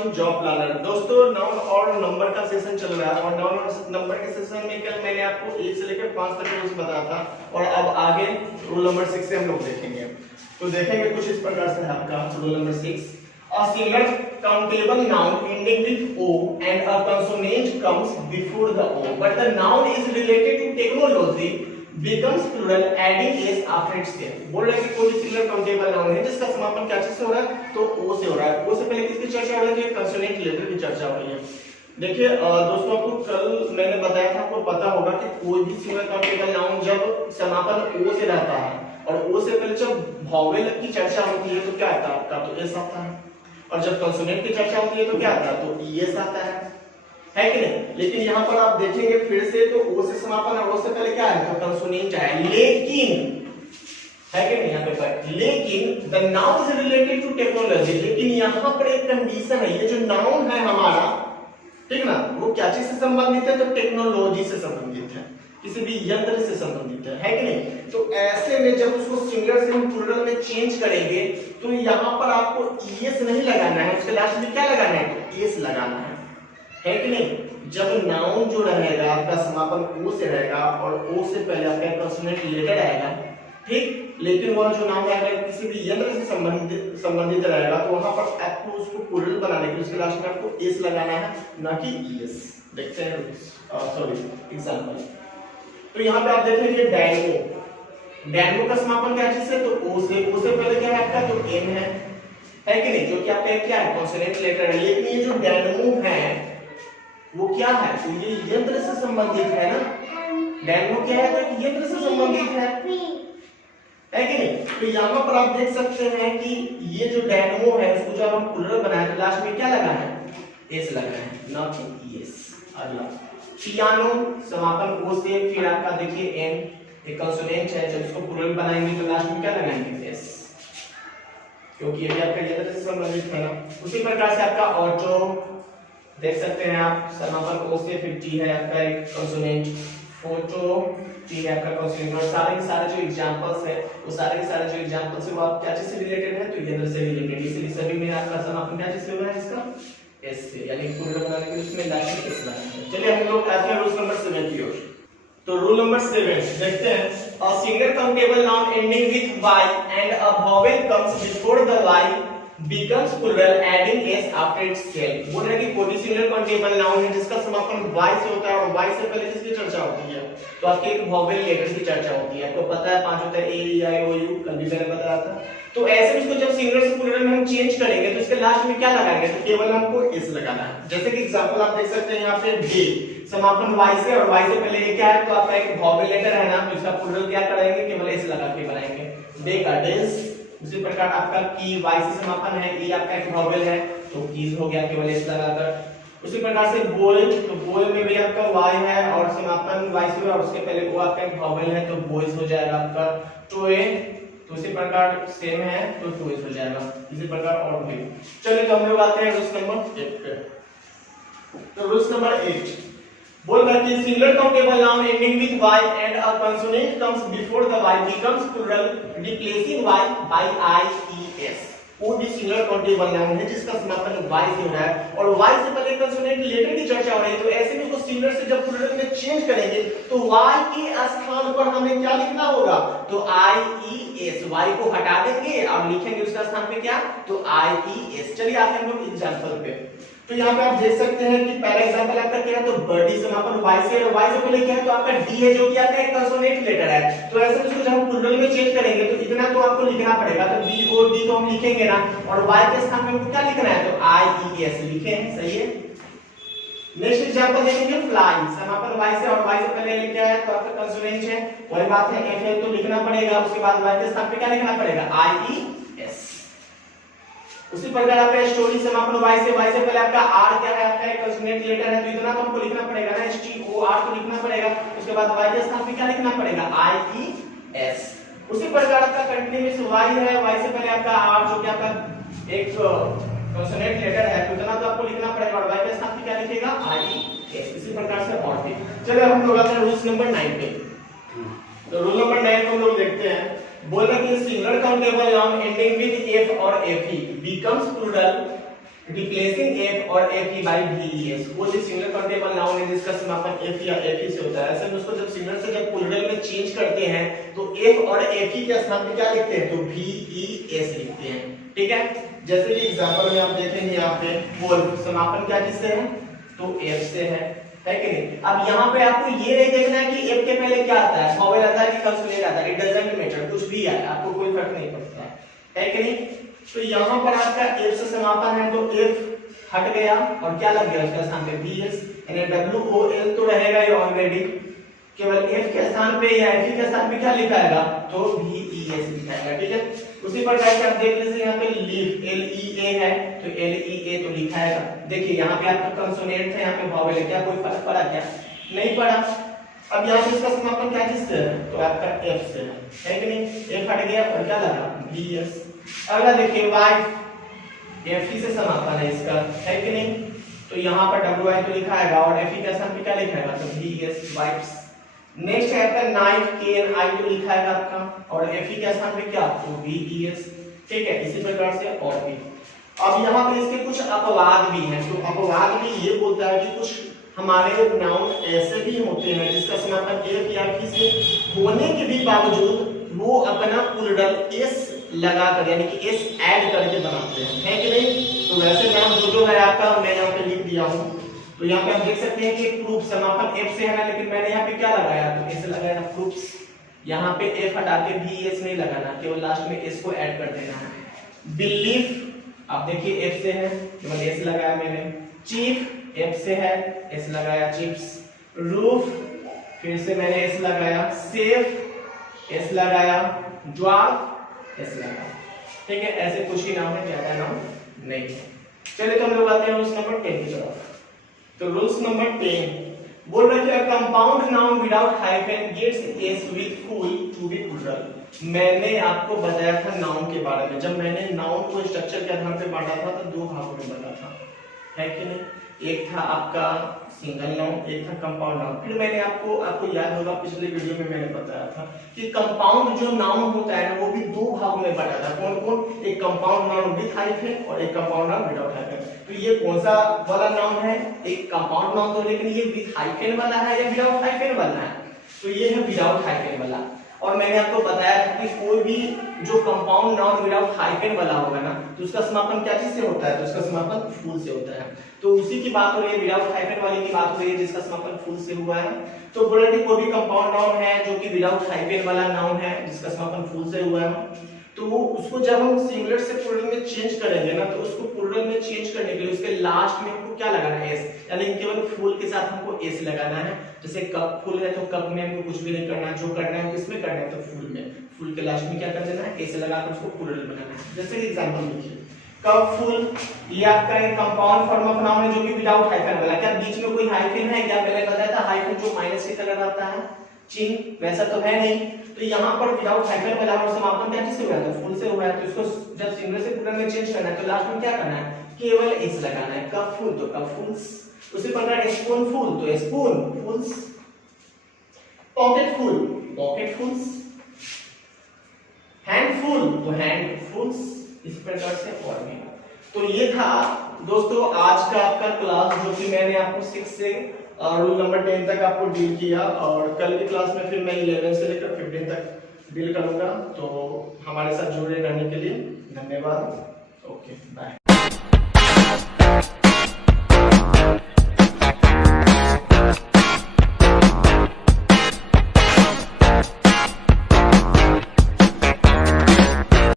Watching job planner. दोस्तों noun और number का सेशन चल रहा है और नाउन और नंबर के सेशन में कल मैंने आपको 1 से लेकर 5 तक रूल्स बताया था और अब आगे रूल नंबर 6 से हम लोग देखेंगे। तो देखेंगे कुछ इस प्रकार से है आपका rule number 6। A singular countable noun ending with O and a consonant comes before the O, but the noun is related to technology becomes plural adding s after its name। बोल रहा है कि कोई सिंगुलर काउंटेबल नाउन है जिसका समापन क्या चीज से हो रहा है, तो ओ से हो रहा है। ओ से पहले किसकी चर्चा हो रही है, कंसोनेंट लेटर की चर्चा हो रही है। देखिए दोस्तों आपको कल मैंने बताया था, आपको पता होगा कि कोई भी सिंगुलर काउंटेबल नाउन जब समापन ओ से रहता है और ओ से पहले जब वॉवेल की चर्चा होती है तो क्या आता है आपका, तो एस आता है, और जब कंसोनेंट की चर्चा होती है तो क्या आता है, तो ईएस आता है कि नहीं। लेकिन यहाँ पर आप देखेंगे फिर से तो ओ से समापन और ओ से पहले क्या है, तो कंसोनेंट है। लेकिन है कि नहीं, यहाँ पे लेकिन the noun is related to technology. लेकिन यहाँ पर एक कंडीशन है, ये जो नाउन है हमारा, ठीक ना, वो क्या चीज से संबंधित है, तो टेक्नोलॉजी से संबंधित है, किसी भी यंत्र से संबंधित है कि नहीं। तो ऐसे में जब उसको सिंगुलर से हम प्लूरल में चेंज करेंगे तो यहाँ पर आपको ईएस नहीं लगाना है, उसके लास्ट में क्या लगाना है, तो एस लगाना है कि नहीं। जब नाउन जो रहेगा आपका समापन ओ से रहेगा और ओ से पहले आपका कंसोनेंट लेटर आएगा, ठीक, लेकिन वह जो नाउन आएगा किसी भी यंत्र से संबंधित रहेगा तो वहां पर आपको उसको प्लूरल बनाने के लिए उसके लास्ट में आपको एस लगाना है, ना कि ईएस। देखते हैं सॉरी एग्जांपल। तो यहाँ पे आप देखेंगे डायनो, डायनो का समापन क्या चीज है, तो ओ से पहले क्या है आपका, तो एन है कि नहीं, जो कि आपका क्या है, कॉन्सोनेंट लेटर है। लेकिन ये जो डायनो है वो क्या है, तो ये यंत्र से संबंधित है ना, डायनो क्या है, तो यंत्र से संबंधित है कि नहीं। तो यहाँ पर आप देख सकते हैं कि ये जो डायनो है उसको जब हम प्लूरल बनाए तो लास्ट में क्या लगा है, एस लगा है, ना कि ईएस। अगला पियानो, समापन ओ से, फिर आपका देखिए एन, एक कंसोनेंट है, जब इसको प्लूरल बनाएंगे तो लास्ट में क्या लगाएंगे, एस, क्योंकि ये भी आपका यंत्र से संबंधित है ना। उसी प्रकार से आपका ऑटो देख सकते हैं आप, समापन ओ से, फिर टी है आपका एक कंसोनेंट, फोटो टी है आपका कंसोनेंट। और सारे के सारे जो एग्जांपल्स है वो सारे के सारे जो एग्जांपल्स है वो आप क्या चीज से रिलेटेड है, तो यंत्र से रिलेटेड, इसलिए सभी में आपका समापन क्या चीज से हो रहा है, इसका एस से, यानी प्लूरल बनाने के लिए उसमें लास्ट में एस लगाना है। चलिए हम लोग आते हैं रूल नंबर 7 की ओर। तो रूल नंबर 7 देखते हैं। A single countable noun ending with y and a vowel comes before the y becomes plural adding s after its self। बोल रहे हैं कि कोई भी सिंगल काउंटेबल नाउन है जिसका समापन y से होता है और y से पहले किसकी चर्चा होती है, तो आपके एक वॉवेल लेटर की चर्चा होती है। आपको पता है 5 होता है, a e i o u, कल भी मैंने बताया था। तो ऐसे में इसको जब सिंगुलर से प्लूरल में हम चेंज करेंगे तो इसके लास्ट में क्या लगाएंगे, तो केवल हमको s लगाना है। जैसे कि एग्जांपल आप देख सकते हैं यहाँ पे डे, समापन y से और y से पहले ये क्या है, तो आपका एक वॉवेल लेटर है ना, तो इसका प्लूरल क्या करेंगे, केवल s लगा के बनाएंगे, डे का डेज। उसी प्रकार आपका की y से समापन है, e आपका एक वॉवेल है तो कीज हो गया, केवल s लगाकर। उसी प्रकार से बोय, तो बोय में भी आपका y है और समापन y से और उसके पहले वो आपका एक वॉवेल है तो बॉयज हो जाएगा आपका। टोए, तो इसी प्रकार सेम है तो टोयज हो जाएगा। इसी प्रकार और भी। चलिए तो हम लोग आते हैं रूल्स नंबर 8 पे। तो रूल्स नंबर 8 बोल रहा है कि singular countable noun ending with y and a consonant comes before the y becomes plural replacing y by i e s। वो भी सिंगुलर काउंटेबल नाउन है जिसका समापन y से हो रहा है और y से पहले कंसोनेंट लेटर की चर्चा हो रही है, तो ऐसे में उसको सिंगुलर से जब प्लूरल में चेंज करेंगे तो y के स्थान पर हमें क्या लिखना होगा, तो i e s। y को हटा देंगे और लिखेंगे उसका स्थान पे क्या, तो i e s। चलिए आते हैं हम लोग एग्जांपल पे। तो यहाँ पे आप देख सकते हैं कि पहला एग्जांपल आपका क्या है, तो बर्डी, समापन y से और y से पहले क्या है, तो आपका d है जो कि आपका एक कंसोनेंट लेटर है। तो ऐसे में इसको जब हम प्लूरल में चेंज करेंगे तो इतना तो आपको लिखना पड़ेगा, तो b और d तो हम लिखेंगे ना, और y के स्थान पे हमको क्या लिखना है, तो i e s लिखे हैं, सही है। नेक्स्ट एग्जांपल देखेंगे फ्लाई, समापन y से और y से पहले क्या है, तो आपका कंसोनेंट है, वही बात है f है तो लिखना पड़ेगा, उसके बाद y के स्थान पे क्या लिखना पड़ेगा, i e s। उसी प्रकार आपका स्टोरी, समापन y से पहले आपका r क्या है, आपका एक कंसोनेंट लेटर है तो इतना तो हमको लिखना पड़ेगा ना, s t o r तो लिखना पड़ेगा, उसके बाद y के स्थान पे क्या लिखना पड़ेगा, i e s। उसी प्रकार आपका कंटिन्यूअस y है, y से पहले आपका r जो कि आपका एक कंसोनेंट लेटर है तो इतना तो आपको लिखना पड़ेगा और y के स्थान पे क्या लिखेगा, i e s। इसी प्रकार से और भी। चलिए हम लोग आते हैं रूल्स नंबर 9 पे। तो रूल नंबर 9 को हम लोग देखते हैं। बोला कि singular countable noun ending with f और fe becomes plural replacing F और F E by V E S, वो जो सिंगुलर काउंटेबल नाउन है जिसका समापन एफ या एफ ई से होता है, ऐसे में उसको जब सिंगुलर से जब प्लूरल में चेंज करते हैं तो एफ और एफ ई के स्थान पे क्या लिखते हैं, तो वी ई एस लिखते हैं, ठीक है। जैसे कि एग्जांपल में आप देखेंगे यहाँ पे वोल्फ समापन क्या किससे है, तो एफ से है कि नहीं। अब यहाँ पे आपको ये नहीं देखना है कि एफ के पहले क्या आता है, वॉवेल आता है कि कंसोनेंट आता है, इट डजंट मैटर, कुछ भी आए आपको कोई फर्क नहीं पड़ता है कि नहीं। तो यहाँ पर आपका एफ से समापन है तो एफ हट गया और क्या लग गया उसका स्थान पे वी एस, यानी डब्ल्यू ओ एल तो रहेगा ये ऑलरेडी, केवल एफ के स्थान पे या एफ के स्थान पे क्या लिखाएगा, तो वी ई एस लिखाएगा, ठीक है। उसी प्रकार से आप देख लीजिए यहाँ पे लीफ एल ई ए है तो एल ई ए तो लिखाएगा। देखिए यहाँ पे आपका कंसोनेंट है, यहाँ पे वॉवेल है, क्या कोई फर्क पड़ा क्या, नहीं पड़ा। अब यहाँ पे इसका समापन क्या किससे है, तो आपका एफ से है कि नहीं, एफ हट गया और क्या लगा, वी एस। अगला देखिए वाइफ, एफ ई से समापन है इसका, है कि नहीं, तो यहाँ पर डब्ल्यू आई तो लिखाएगा और एफ ई के स्थान पे क्या लिखाएगा, तो वी एस वाइफ्स। नेक्स्ट है आपका नाइफ, के एन आई तो लिखाएगा आपका और एफ ई के स्थान पे क्या, तो वी ई एस, ठीक है। इसी प्रकार से और भी। अब यहाँ पे इसके कुछ अपवाद भी हैं, तो अपवाद भी ये बोलता है कि कुछ हमारे नाउन ऐसे भी होते हैं जिसका समापन एफ या फी से होने के भी बावजूद वो अपना प्लूरल एस लगाकर यानी कि एस ऐड करके बनाते हैं, है कि नहीं। तो वैसे नाम जो है आपका मैं यहाँ पे लिख दिया हूँ, तो यहाँ पे आप देख सकते हैं कि प्रूफ समापन एफ से है ना, लेकिन मैंने यहाँ पे क्या लगाया, तो एस लगाया प्रूफ्स। यहाँ पे एफ हटा के भी एस नहीं लगाना, केवल लास्ट में एस को ऐड कर देना है। बिलीफ आप देखिए एफ से है, केवल एस लगाया मैंने। चीफ एफ से है, एस लगाया चिप्स। रूफ फिर से मैंने एस लगाया। सेफ एस लगाया। ड्वार्फ एस लगाया, ठीक है। ऐसे कुछ ही नाम है, ज्यादा नाम नहीं है। चलिए तो हम लोग आते हैं रूल्स नंबर 10 की तरफ। तो रूल्स नंबर 10 बोल रहे हैं compound noun without hyphen gets S with full to be plural. मैंने आपको बताया था नाउन के बारे में, जब मैंने नाउन को स्ट्रक्चर के आधार पे बांटा था तो दो भागों में बांटा था, है कि नहीं। एक था आपका सिंगल नाउन, एक था कंपाउंड नाउन। फिर मैंने आपको याद होगा पिछले वीडियो में मैंने बताया था कि कंपाउंड जो नाउन होता है ना वो भी दो भागों में बांटा था। कौन कौन, एक कंपाउंड नाउन विद हाइफन और एक कंपाउंड नाउन विदाउट हाइफन। तो ये कौन सा वाला नाउन है, एक कंपाउंड नाउन तो, लेकिन ये विद हाइफन वाला है या विदाउट हाइफन वाला है, तो ये है विदाउट हाइफन वाला। और मैंने आपको बताया था कि कोई भी जो कंपाउंड नाउन विदाउट हाइफन वाला होगा ना तो उसका समापन क्या चीज से होता है, तो उसका समापन फूल से होता है। तो उसी की बात हो रही है, विदाउट हाइफन वाले की बात हो रही है जिसका समापन फूल से हुआ है। तो बोला कि कोई भी कंपाउंड नाउन है जो कि विदाउट हाइफन वाला नाउन है जिसका समापन फूल से हुआ है, तो उसको जब हम सिंगुलर से प्लूरल में चेंज करेंगे ना, तो उसको प्लूरल में चेंज करने के लिए उसके लास्ट में हमको क्या लगाना है, एस, यानी केवल फूल के साथ हमको एस लगाना है। जैसे कप फुल है तो कप में हमको कुछ भी नहीं करना है, जो करना है किसमें करना है, तो फूल में। फूल के लास्ट में क्या कर देना है, एस लगाकर उसको प्लूरल बनाना है। जैसे एग्जांपल देखिए, कप फुल, ये आपका एक कंपाउंड फॉर्म ऑफ नाउन है जो कि विदाउट हाइफन वाला। क्या बीच में कोई हाइफन है क्या, पहले बताया था हाइफन जो माइनस के तरह आता है, चिन्ह, वैसा तो है नहीं। तो यहाँ पर विदाउट हाइफन वाला और समापन क्या किससे हुआ है, तो फुल से हुआ है। तो इसको जब सिंगुलर से प्लूरल में चेंज करना है तो लास्ट में क्या करना है, केवल एस लगाना है। कप फुल तो कप फुल्स, उसी प्रकार स्पून फुल तो spoonfuls, pocketful pocketfuls, handful तो हैंड फुल्स, इस प्रकार से और भी। तो ये था दोस्तों आज का आपका क्लास, जो कि मैंने आपको 6 से रूल नंबर 10 तक आपको डील किया, और कल की क्लास में फिर मैं 11 से लेकर 15 तक डील करूंगा। तो हमारे साथ जुड़े रहने के लिए धन्यवाद। Okay bye.